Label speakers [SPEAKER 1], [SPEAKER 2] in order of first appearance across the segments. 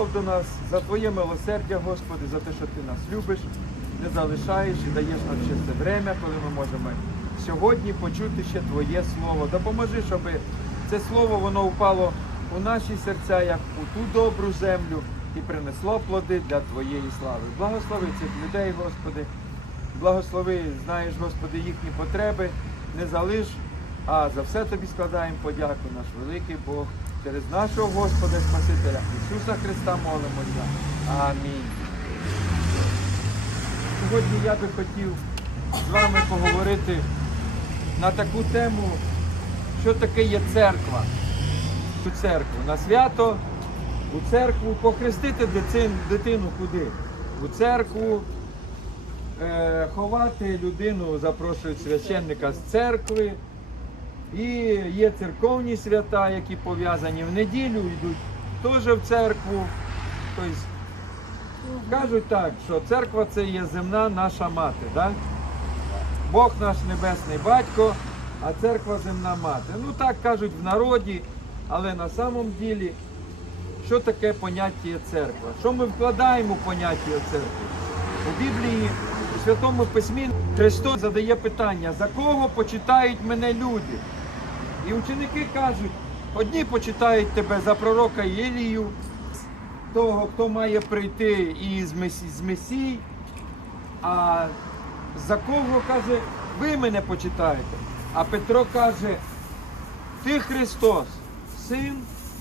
[SPEAKER 1] любов до нас, за твоє милосердя, Господи, за те, що ти нас любиш, не залишаєш і даєш нам ще це время, коли ми можемо сьогодні почути ще Твоє Слово. Допоможи, щоб це слово воно впало у наші серця, як у ту добру землю, і принесло плоди для Твоєї слави. Благослови цих людей, Господи. Благослови, знаєш, Господи, їхні потреби, не залиш, а за все тобі складаємо подяку, наш великий Бог, через нашого Господа Спасителя Ісуса Христа молимося. Амінь. Сьогодні я би хотів з вами поговорити на таку тему, що таке є церква. У церкву на свято, у церкву похрестити дитин- дитину куди? У церкву е, ховати людину запрошують священника з церкви. І є церковні свята, які пов'язані в неділю, йдуть теж в церкву. Тобто, кажуть так, що церква це є земна наша мати. Да? Бог наш небесний батько, а церква земна мати. Ну так кажуть в народі, але на самом ділі, що таке поняття церква? Що ми вкладаємо в поняття церкви? У Біблії, у Святому Письмі Христос задає питання, за кого почитають мене люди? І ученики кажуть, одні почитають тебе за пророка Єлію, того, хто має прийти із з Месій, а за кого каже, ви мене почитаєте. А Петро каже, ти Христос, син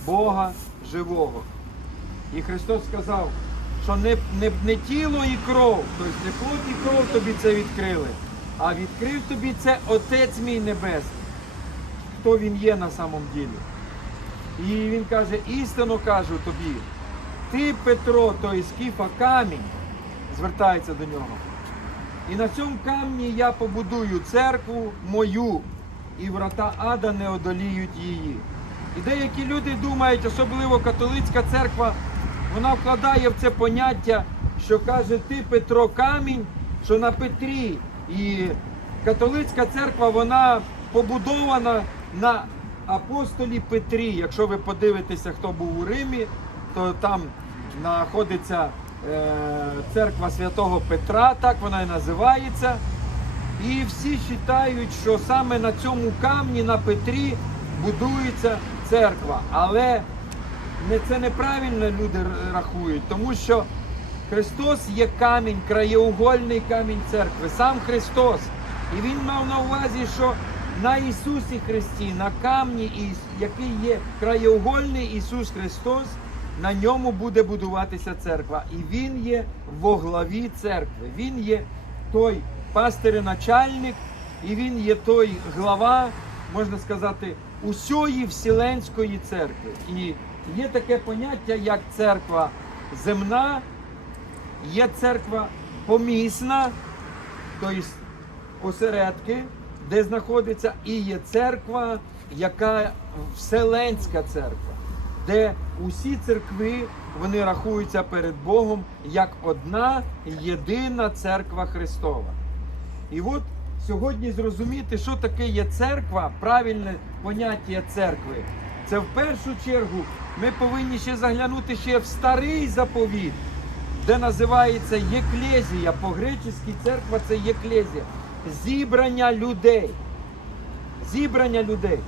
[SPEAKER 1] Бога живого. І Христос сказав, що не, не, не тіло і кров, тобто не плоть і кров тобі це відкрили, а відкрив тобі це Отець мій Небесний, хто він є на самом ділі. І він каже, істину кажу тобі, ти Петро, той скіфа камінь, звертається до нього. І на цьому камні я побудую церкву мою, і врата ада не одоліють її. І деякі люди думають, особливо католицька церква, вона вкладає в це поняття, що каже, ти Петро камінь, що на Петрі. І католицька церква вона побудована на апостолі Петрі. Якщо ви подивитеся, хто був у Римі, то там знаходиться е, церква святого Петра, так вона і називається. І всі вважають, що саме на цьому камні, на Петрі, будується церква. Але це неправильно люди рахують, тому що Христос є камінь, краєугольний камінь церкви, сам Христос. І Він мав на увазі, що на Ісусі Христі, на камні, який є краєугольний Ісус Христос, на ньому буде будуватися церква. І Він є во главі церкви. Він є той пастир і і він є той глава, можна сказати, усьої Вселенської церкви. І є таке поняття, як церква земна, є церква помісна, тобто осередки, де знаходиться, і є церква, яка вселенська церква, де усі церкви вони рахуються перед Богом як одна єдина церква Христова. І от сьогодні зрозуміти, що таке є церква, правильне поняття церкви. Це в першу чергу ми повинні ще заглянути ще в старий заповіт, де називається єклезія. По-гречески церква це єклезія. Зібрання людей. Зібрання людей.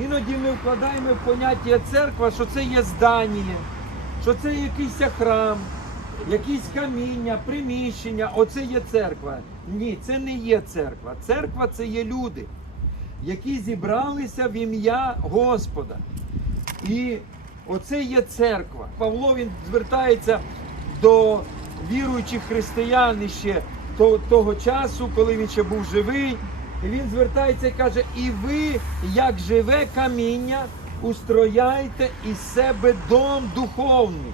[SPEAKER 1] Іноді ми вкладаємо в поняття церква, що це є здання, що це якийсь храм, якісь каміння, приміщення. Оце є церква. Ні, це не є церква. Церква це є люди, які зібралися в ім'я Господа. І оце є церква. Павло він звертається до віруючих християн то- того часу, коли він ще був живий. Він звертається і каже: І ви, як живе каміння, устрояйте із себе дом духовний.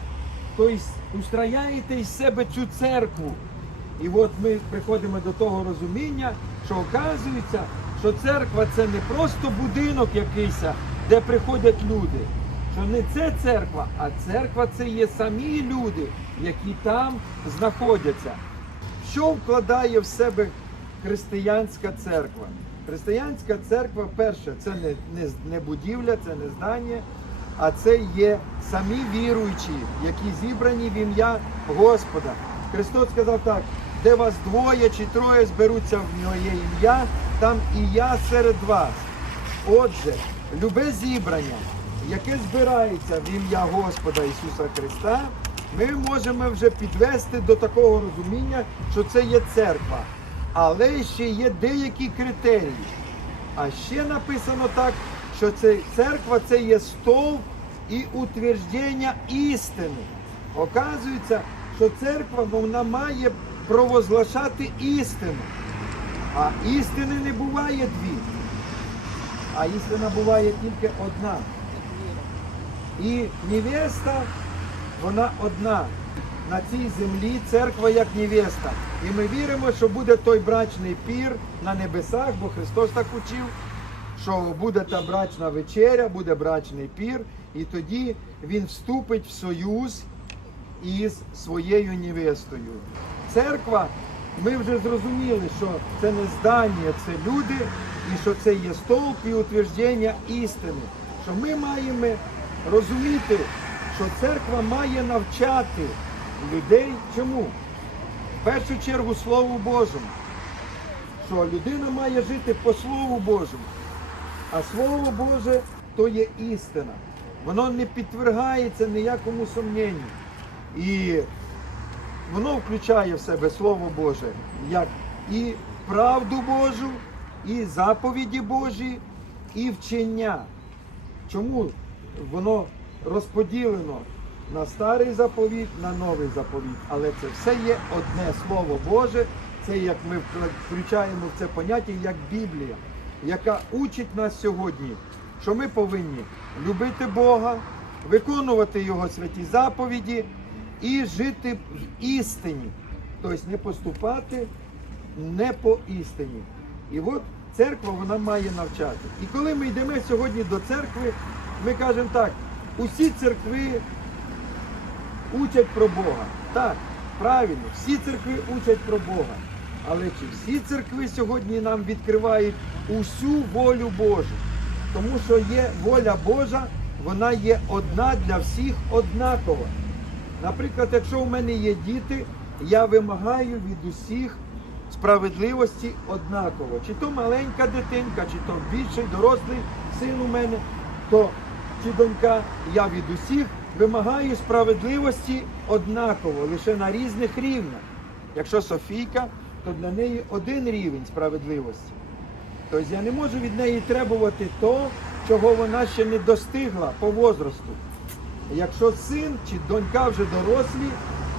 [SPEAKER 1] Тобто устрояєте із себе цю церкву. І от ми приходимо до того розуміння, що оказується, що церква це не просто будинок якийсь, де приходять люди. Що не це церква, а церква це є самі люди, які там знаходяться. Що вкладає в себе християнська церква? Християнська церква, перше, це не, не, не будівля, це не здання, а це є самі віруючі, які зібрані в ім'я Господа. Христос сказав так: де вас двоє чи троє зберуться в моє ім'я, там і я серед вас. Отже, любе зібрання, яке збирається в ім'я Господа Ісуса Христа, ми можемо вже підвести до такого розуміння, що це є церква. Але ще є деякі критерії. А ще написано так, що це церква це є стовп і утвердження істини. Оказується, що церква вона має провозглашати істину. А істини не буває дві. А істина буває тільки одна. І невеста, вона одна. На цій землі церква як невеста. І ми віримо, що буде той брачний пір на небесах, бо Христос так учив, що буде та брачна вечеря, буде брачний пір, і тоді Він вступить в союз із своєю невестою. Церква, ми вже зрозуміли, що це не здання, це люди, і що це є стовп і утвердження істини. Що ми маємо розуміти, що церква має навчати людей чому? В першу чергу Слову Божому. Що людина має жити по Слову Божому. А Слово Боже то є істина. Воно не підтвергається ніякому сумненню. І воно включає в себе Слово Боже як і правду Божу, і заповіді Божі, і вчення. Чому воно розподілено на старий заповіт, на новий заповіт? Але це все є одне Слово Боже. Це як ми включаємо в це поняття як Біблія, яка учить нас сьогодні, що ми повинні любити Бога, виконувати Його святі заповіді і жити в істині. Тобто не поступати не по істині. І от церква вона має навчати. І коли ми йдемо сьогодні до церкви, ми кажемо так, усі церкви учать про Бога. Так, правильно, всі церкви учать про Бога. Але чи всі церкви сьогодні нам відкривають усю волю Божу? Тому що є воля Божа, вона є одна для всіх однакова. Наприклад, якщо у мене є діти, я вимагаю від усіх справедливості однаково. Чи то маленька дитинка, чи то більший дорослий син у мене, то чи донька, я від усіх вимагаю справедливості однаково, лише на різних рівнях. Якщо Софійка, то для неї один рівень справедливості. Тобто я не можу від неї требувати то, чого вона ще не достигла по возрасту. Якщо син чи донька вже дорослі,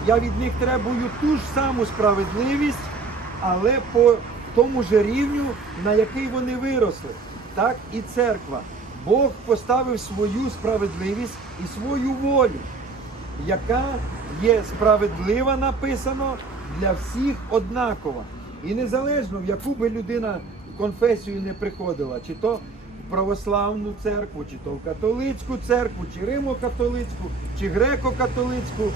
[SPEAKER 1] я від них требую ту ж саму справедливість, але по тому ж рівню, на який вони виросли. Так і церква. Бог поставив свою справедливість і свою волю, яка є справедлива, написано для всіх однакова. І незалежно, в яку би людина конфесію не приходила, чи то в православну церкву, чи то в католицьку церкву, чи римо-католицьку, чи греко-католицьку,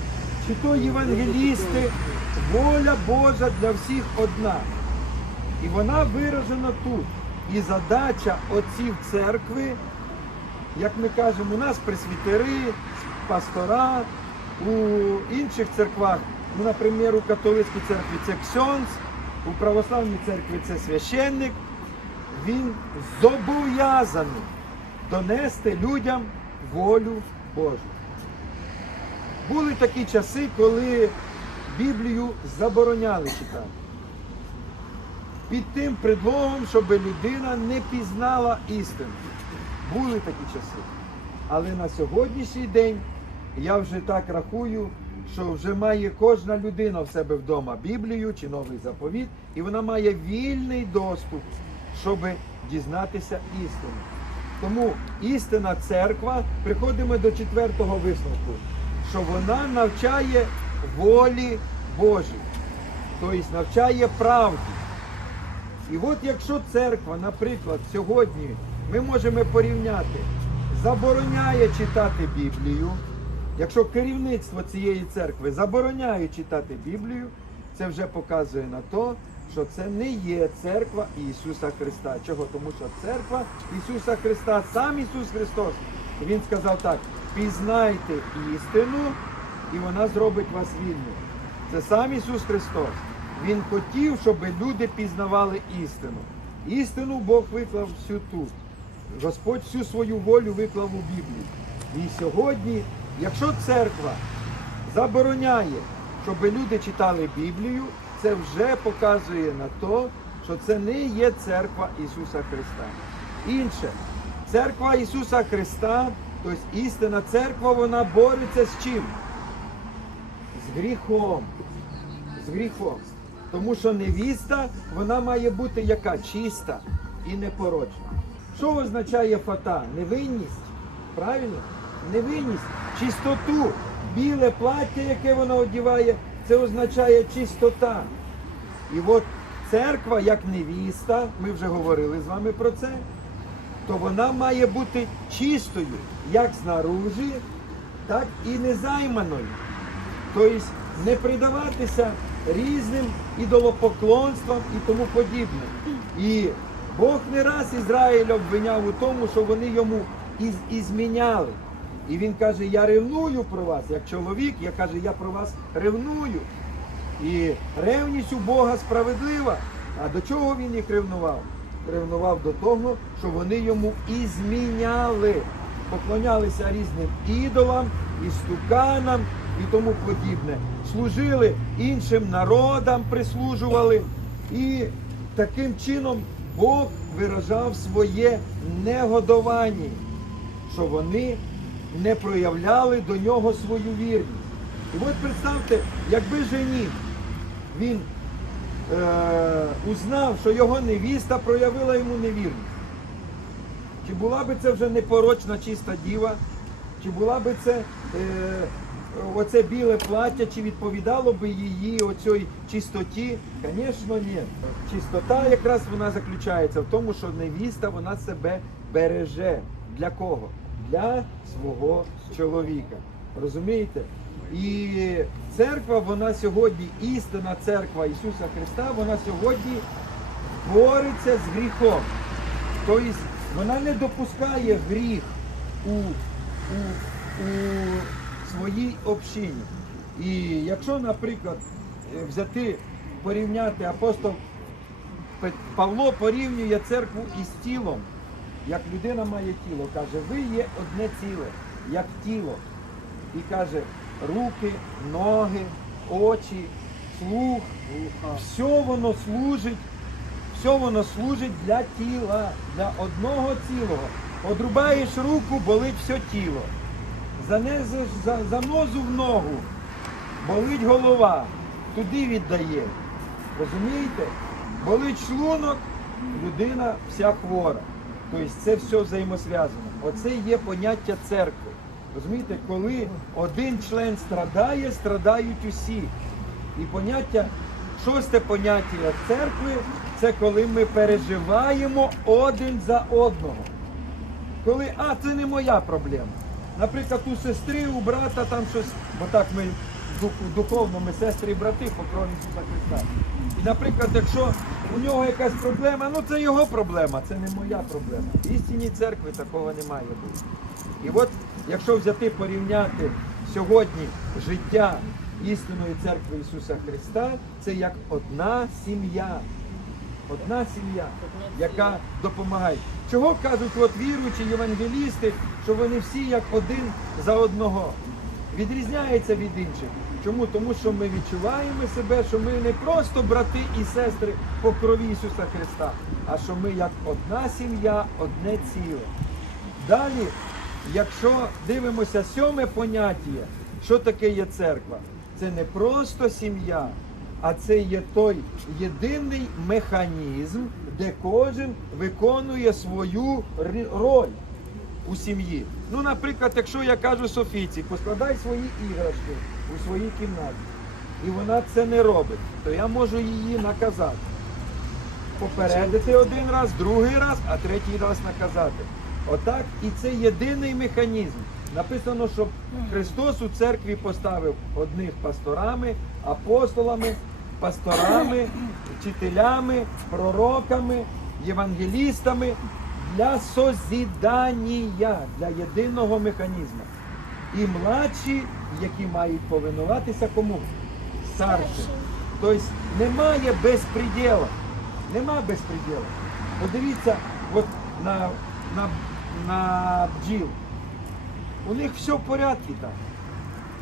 [SPEAKER 1] чи то євангелісти, воля Божа для всіх одна. І вона виражена тут. І задача отців церкви, як ми кажемо, у нас пресвітери, пастора, у інших церквах, ну, наприклад, у католицькій церкві це ксьонц, у православній церкві це священник, він зобов'язаний донести людям волю Божу. Були такі часи, коли Біблію забороняли читати. Під тим предлогом, щоб людина не пізнала істину. Були такі часи. Але на сьогоднішній день я вже так рахую, що вже має кожна людина в себе вдома Біблію чи новий заповіт, і вона має вільний доступ, щоб дізнатися істину. Тому істина церква, приходимо до четвертого висновку, що вона навчає волі Божій, тобто навчає правді. І от якщо церква, наприклад, сьогодні ми можемо порівняти, забороняє читати Біблію, якщо керівництво цієї церкви забороняє читати Біблію, це вже показує на то, що це не є церква Ісуса Христа. Чого? Тому що церква Ісуса Христа, сам Ісус Христос, Він сказав так: пізнайте істину, і вона зробить вас вільним. Це сам Ісус Христос. Він хотів, щоб люди пізнавали істину. Істину Бог виклав всю тут. Господь всю свою волю виклав у Біблії. І сьогодні, якщо церква забороняє, щоб люди читали Біблію, це вже показує на то, що це не є церква Ісуса Христа. Інше, церква Ісуса Христа, тобто істина церква, вона бореться з чим? З гріхом. З гріхом. Тому що невіста, вона має бути яка чиста і непорочна. Що означає фата? Невинність. Правильно? Невинність, чистоту. Біле плаття, яке вона одіває, це означає чистота. І от церква, як невіста, ми вже говорили з вами про це, то вона має бути чистою, як знаружи, так і незайманою. Тобто не придаватися різним ідолопоклонствам і тому подібне. І Бог не раз Ізраїль обвиняв у тому, що вони йому із, ізміняли. І він каже, я ревную про вас, як чоловік, я каже, я про вас ревную. І ревність у Бога справедлива. А до чого він їх ревнував? Ревнував до того, що вони йому і зміняли, поклонялися різним ідолам, істуканам і тому подібне. Служили іншим народам, прислужували. І таким чином Бог виражав своє негодування, що вони не проявляли до нього свою вірність. І от представте, якби жених, він е, узнав, що його невіста проявила йому невірність. Чи була би це вже непорочна чиста діва, чи була би це е, оце біле плаття, чи відповідало би її оцій чистоті? Звісно, ні. Чистота якраз вона заключається в тому, що невіста вона себе береже. Для кого? Для свого чоловіка. Розумієте? І церква, вона сьогодні, істина церква Ісуса Христа, вона сьогодні бореться з гріхом. Тобто вона не допускає гріх у, у, у своїй общині. І якщо, наприклад, е, взяти, порівняти апостол Павло порівнює церкву із тілом, як людина має тіло, каже, ви є одне ціле, як тіло. І каже, руки, ноги, очі, слух, все воно служить все воно служить для тіла, для одного цілого. Одрубаєш руку, болить все тіло. Занезеш за, занозу в ногу, болить голова, туди віддає. Розумієте? Болить шлунок, людина вся хвора. Тобто це все взаємосв'язано. Оце є поняття церкви. Розумієте, коли один член страдає, страдають усі. І поняття, шосте поняття церкви це коли ми переживаємо один за одного. Коли, а, це не моя проблема. Наприклад, у сестри, у брата там щось, бо так ми духовно, ми сестри і брати по крові Ісуса Христа. І, наприклад, якщо у нього якась проблема, ну це його проблема, це не моя проблема. В істинній церкви такого не має бути. І от, якщо взяти порівняти сьогодні життя істинної церкви Ісуса Христа, це як одна сім'я. Одна сім'я, яка допомагає. Чого кажуть от віруючі євангелісти, що вони всі як один за одного? Відрізняється від інших. Чому? Тому що ми відчуваємо себе, що ми не просто брати і сестри по крові Ісуса Христа, а що ми як одна сім'я, одне ціле. Далі, якщо дивимося сьоме поняття, що таке є церква? Це не просто сім'я, а це є той єдиний механізм, де кожен виконує свою роль у сім'ї. Ну, наприклад, якщо я кажу Софійці, поскладай свої іграшки у своїй кімнаті, і вона це не робить, то я можу її наказати попередити один раз, другий раз, а третій раз наказати. Отак, і це єдиний механізм. Написано, що Христос у церкві поставив одних пасторами, апостолами, пасторами, вчителями, пророками, євангелістами для созідання, для єдиного механізму. І младші, які мають повинуватися кому? Старшим. Тобто немає безпреділа. Нема безпреділа. Подивіться от на, на, на бджіл. У них все в порядку там.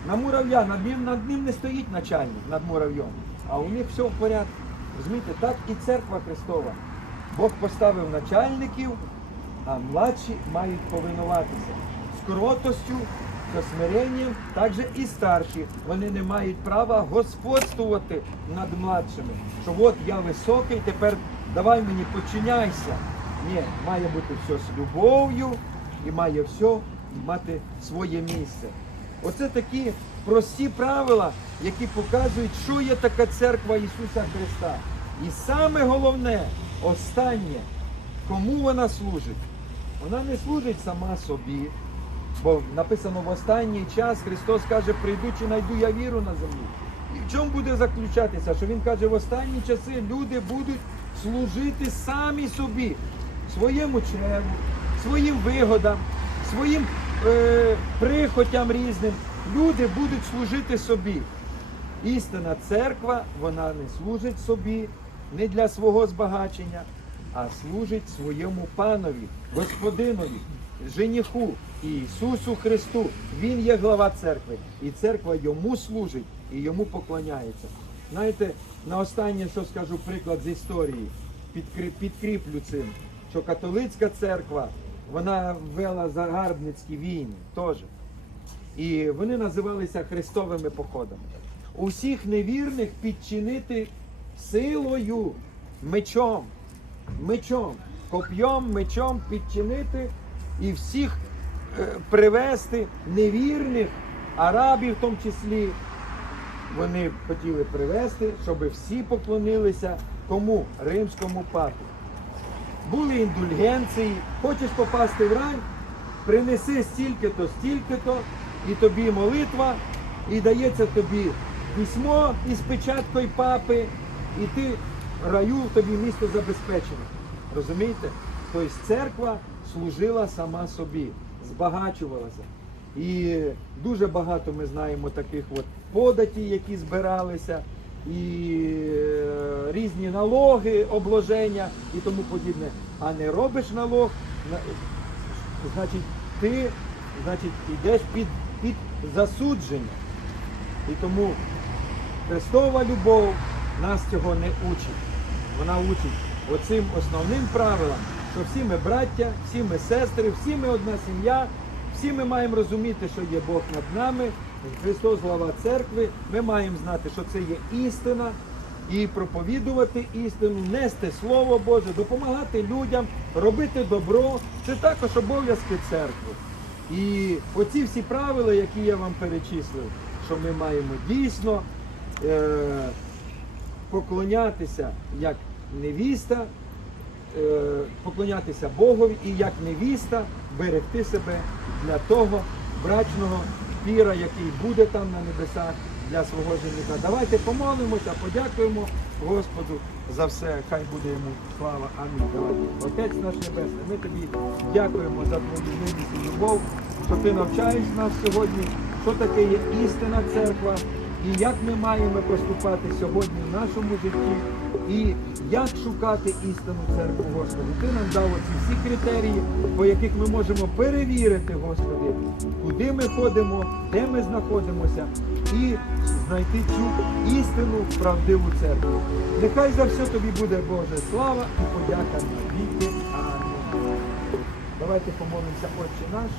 [SPEAKER 1] На мурав'я, над ним, над ним не стоїть начальник, над муравйом, а у них все в порядку. Розумієте, так і церква Христова. Бог поставив начальників, а младші мають повинуватися. З кротостю, з смиренням, також і старші. Вони не мають права господствувати над младшими. Що от я високий, тепер давай мені подчиняйся. Ні, має бути все з любов'ю і має все мати своє місце. Оце такі прості правила, які показують, що є така церква Ісуса Христа. І саме головне, останнє, кому вона служить? Вона не служить сама собі, бо написано в останній час Христос каже, прийду чи найду я віру на землі. І в чому буде заключатися? Що Він каже, в останні часи люди будуть служити самі собі, своєму чреву, своїм вигодам, своїм е, прихотям різним. Люди будуть служити собі. Істинна церква, вона не служить собі, не для свого збагачення, а служить своєму панові, Господинові, жениху Ісусу Христу. Він є глава церкви. І церква йому служить і йому поклоняється. Знаєте, на останнє, що скажу приклад з історії, підкріплю цим, що католицька церква, вона вела загарбницькі війни теж. І вони називалися хрестовими походами. Усіх невірних підчинити силою, мечом, мечом, коп'єм, мечом підчинити і всіх е, привести невірних, арабів в тому числі. Вони хотіли привести, щоб всі поклонилися кому? Римському папі. Були індульгенції, хочеш попасти в рай, принеси стільки-то, стільки-то, і тобі молитва, і дається тобі письмо із печаткою папи, і ти раю тобі місто забезпечено. Розумієте? Тобто церква служила сама собі, збагачувалася. І дуже багато ми знаємо таких от податі, які збиралися, і е, різні налоги, обложення і тому подібне. А не робиш налог, значить, ти значить, йдеш під, під засудження. І тому Христова любов нас цього не учить. Вона учить оцим основним правилам, що всі ми браття, всі ми сестри, всі ми одна сім'я, всі ми маємо розуміти, що є Бог над нами, Христос глава церкви. Ми маємо знати, що це є істина, і проповідувати істину, нести Слово Боже, допомагати людям, робити добро. Це також обов'язки церкви. І оці всі правила, які я вам перечислив, що ми маємо дійсно е, поклонятися як невіста, е, поклонятися Богові і як невіста берегти себе для того брачного піра, який буде там на небесах для свого жениха. Давайте помолимося, подякуємо Господу за все. Хай буде йому слава. Амінь. Давайте. Отець наш Небесний, ми тобі дякуємо за твою милість і любов, що ти навчаєш нас сьогодні, що таке є істина церква. І як ми маємо поступати сьогодні в нашому житті, і як шукати істину церкву, Господи. Ти нам дав оці всі критерії, по яких ми можемо перевірити, Господи, куди ми ходимо, де ми знаходимося, і знайти цю істину, правдиву церкву. Нехай за все тобі буде Боже слава і подяка на віки. Амінь. Давайте помолимося, Отче наш.